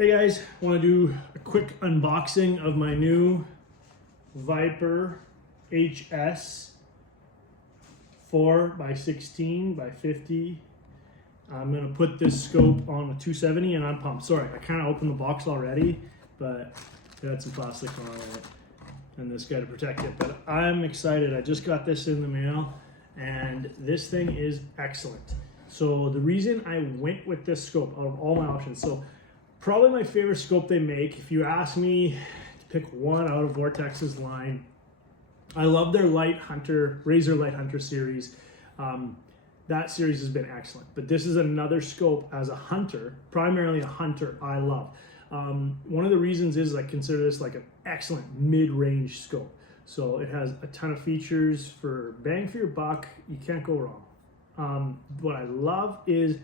Hey guys, want to do a quick unboxing of my new Viper HS 4x16x50. I'm going to put this scope on a 270 and I'm pumped. Sorry, I kind of opened the box already, but it had some plastic on it and this guy to protect it. But I'm excited. I just got this in the mail and this thing is excellent. So the reason I went with this scope out of all my options, so probably my favorite scope they make, if you ask me to pick one out of Vortex's line, I love their Light Hunter, Razor Light Hunter series. That series has been excellent, but this is another scope as a hunter, primarily a hunter, I love. One of the reasons is I consider this like an excellent mid-range scope. So it has a ton of features for bang for your buck. You can't go wrong. What I love is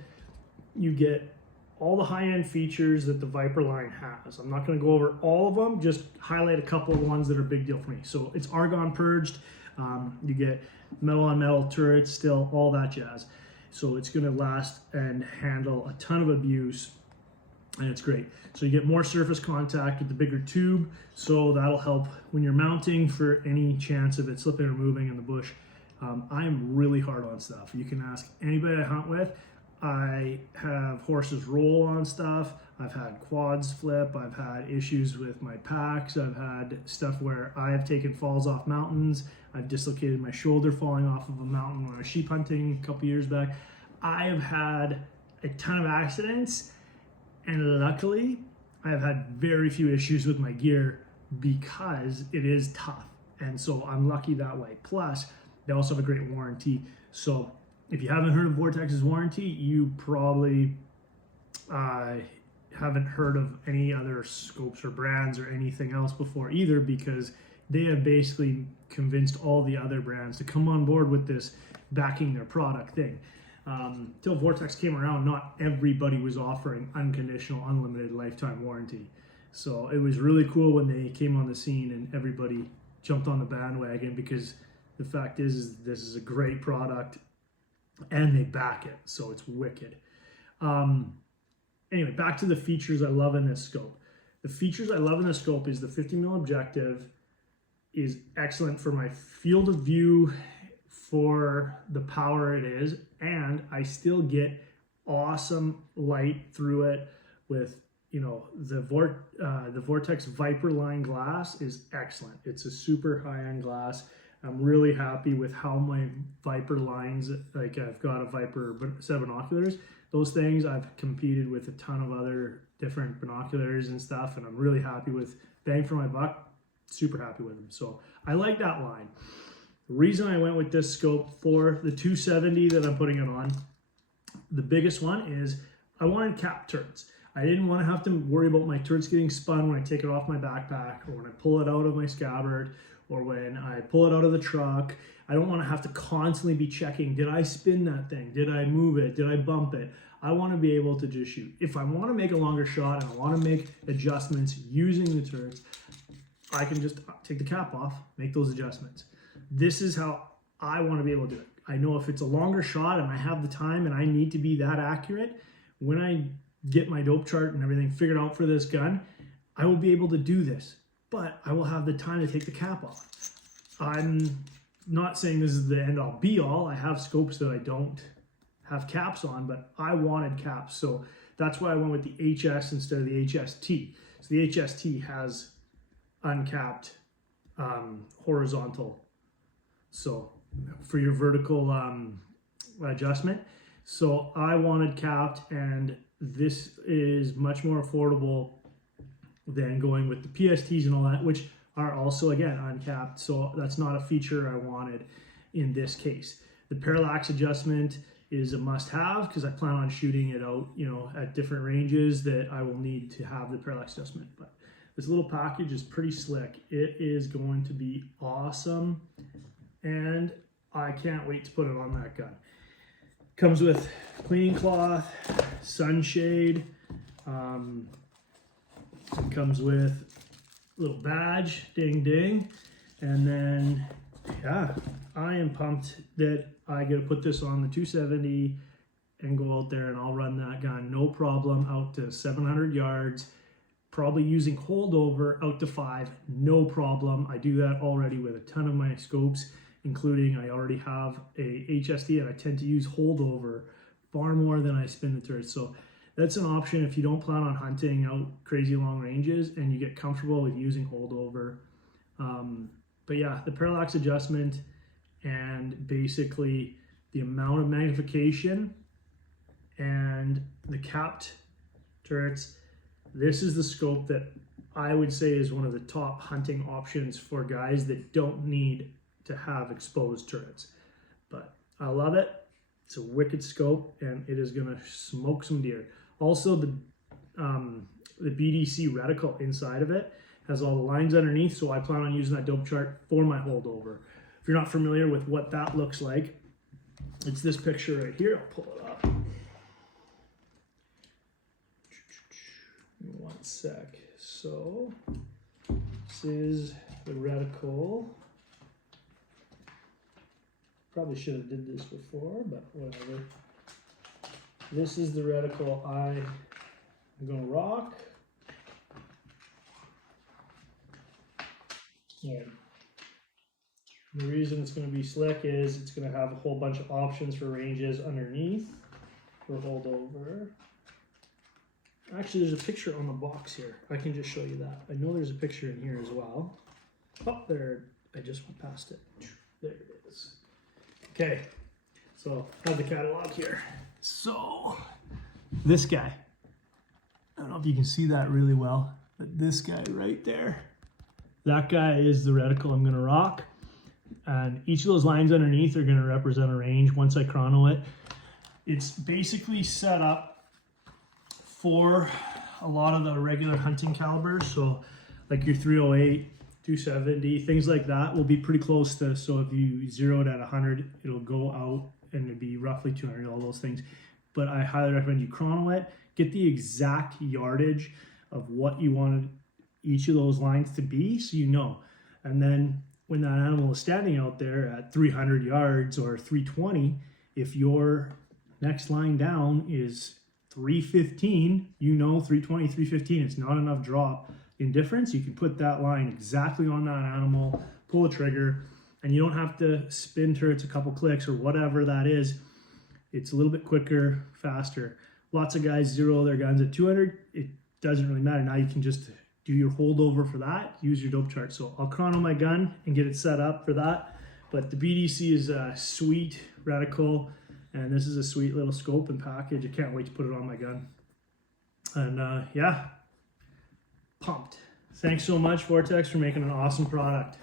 you get all the high-end features that the Viper line has. I'm not going to go over all of them, just highlight a couple of ones that are a big deal for me. So it's argon purged. You get metal on metal turrets still, all that jazz. So it's going to last and handle a ton of abuse, and it's great. So you get more surface contact with the bigger tube, so that'll help when you're mounting for any chance of it slipping or moving in the bush. I am really hard on stuff. You can ask anybody I hunt with. I have horses roll on stuff. I've had quads flip. I've had issues with my packs. I've had stuff where I have taken falls off mountains. I've dislocated my shoulder falling off of a mountain when I was sheep hunting a couple years back. I have had a ton of accidents, and luckily I have had very few issues with my gear because it is tough. And so I'm lucky that way. Plus, they also have a great warranty. So if you haven't heard of Vortex's warranty, you probably haven't heard of any other scopes or brands or anything else before either, because they have basically convinced all the other brands to come on board with this backing their product thing. Till Vortex came around, not everybody was offering unconditional, unlimited lifetime warranty. So it was really cool when they came on the scene and everybody jumped on the bandwagon, because the fact is this is a great product and they back it, so it's wicked. Anyway, back to the features I love in this scope. The features I love in this scope is the 50mm objective is excellent for my field of view for the power it is, and I still get awesome light through it with, you know, the Vortex Viper line glass is excellent. It's a super high-end glass. I'm really happy with how my Viper lines, like I've got a Viper set of binoculars. Those things I've competed with a ton of other different binoculars and stuff, and I'm really happy with bang for my buck, super happy with them. So I like that line. The reason I went with this scope for the 270 that I'm putting it on, the biggest one is I wanted cap turrets. I didn't want to have to worry about my turrets getting spun when I take it off my backpack, or when I pull it out of my scabbard, or when I pull it out of the truck. I don't want to have to constantly be checking, did I spin that thing? Did I move it? Did I bump it? I want to be able to just shoot. If I want to make a longer shot and I want to make adjustments using the turrets, I can just take the cap off, make those adjustments. This is how I want to be able to do it. I know if it's a longer shot and I have the time and I need to be that accurate, when I get my dope chart and everything figured out for this gun, I will be able to do this, but I will have the time to take the cap off. I'm not saying this is the end all be all. I have scopes that I don't have caps on, but I wanted caps. So that's why I went with the HS instead of the HST. So the HST has uncapped horizontal, so for your vertical adjustment. So I wanted capped, and this is much more affordable than going with the PSTs and all that, which are also, again, uncapped. So that's not a feature I wanted in this case. The parallax adjustment is a must-have, because I plan on shooting it out, you know, at different ranges that I will need to have the parallax adjustment. But this little package is pretty slick. It is going to be awesome, and I can't wait to put it on that gun. Comes with cleaning cloth, sunshade. It comes with a little badge, ding ding, and then yeah, I am pumped that I get to put this on the 270 and go out there and I'll run that gun no problem out to 700 yards probably using holdover out to 5, no problem. I do that already with a ton of my scopes, including I already have a HSD and I tend to use holdover far more than I spin the turrets. So that's an option if you don't plan on hunting out crazy long ranges and you get comfortable with using holdover. But yeah, the parallax adjustment and basically the amount of magnification and the capped turrets, this is the scope that I would say is one of the top hunting options for guys that don't need to have exposed turrets. But I love it. It's a wicked scope and it is gonna smoke some deer. Also, the BDC reticle inside of it has all the lines underneath, so I plan on using that dope chart for my holdover. If you're not familiar with what that looks like, it's this picture right here. I'll pull it up. Give me one sec. So this is the reticle. Probably should have did this before, but whatever. This is the reticle I'm gonna rock. Yeah. The reason it's going to be slick is it's going to have a whole bunch of options for ranges underneath for holdover. Actually, there's a picture on the box here. I can just show you that. I know there's a picture in here as well. Oh, there, I just went past it. There it is. Okay, so I have the catalog here. So, this guy. I don't know if you can see that really well, but this guy right there. That guy is the reticle I'm going to rock. And each of those lines underneath are going to represent a range once I chrono it. It's basically set up for a lot of the regular hunting calibers. So like your 308, 270, things like that will be pretty close to, so if you zero it at 100, it'll go out and it'll be roughly 200, all those things. But I highly recommend you chrono it, get the exact yardage of what you wanted each of those lines to be, so you know. And then when that animal is standing out there at 300 yards or 320, if your next line down is 315, you know 320, 315, it's not enough drop in difference. You can put that line exactly on that animal, pull a trigger, and you don't have to spin turrets a couple clicks or whatever that is. It's a little bit quicker, faster. Lots of guys zero their guns at 200. It doesn't really matter. Now you can just do your holdover for that, use your dope chart. So I'll chrono my gun and get it set up for that. But the BDC is a sweet reticle, and this is a sweet little scope and package. I can't wait to put it on my gun. And yeah, pumped. Thanks so much, Vortex, for making an awesome product.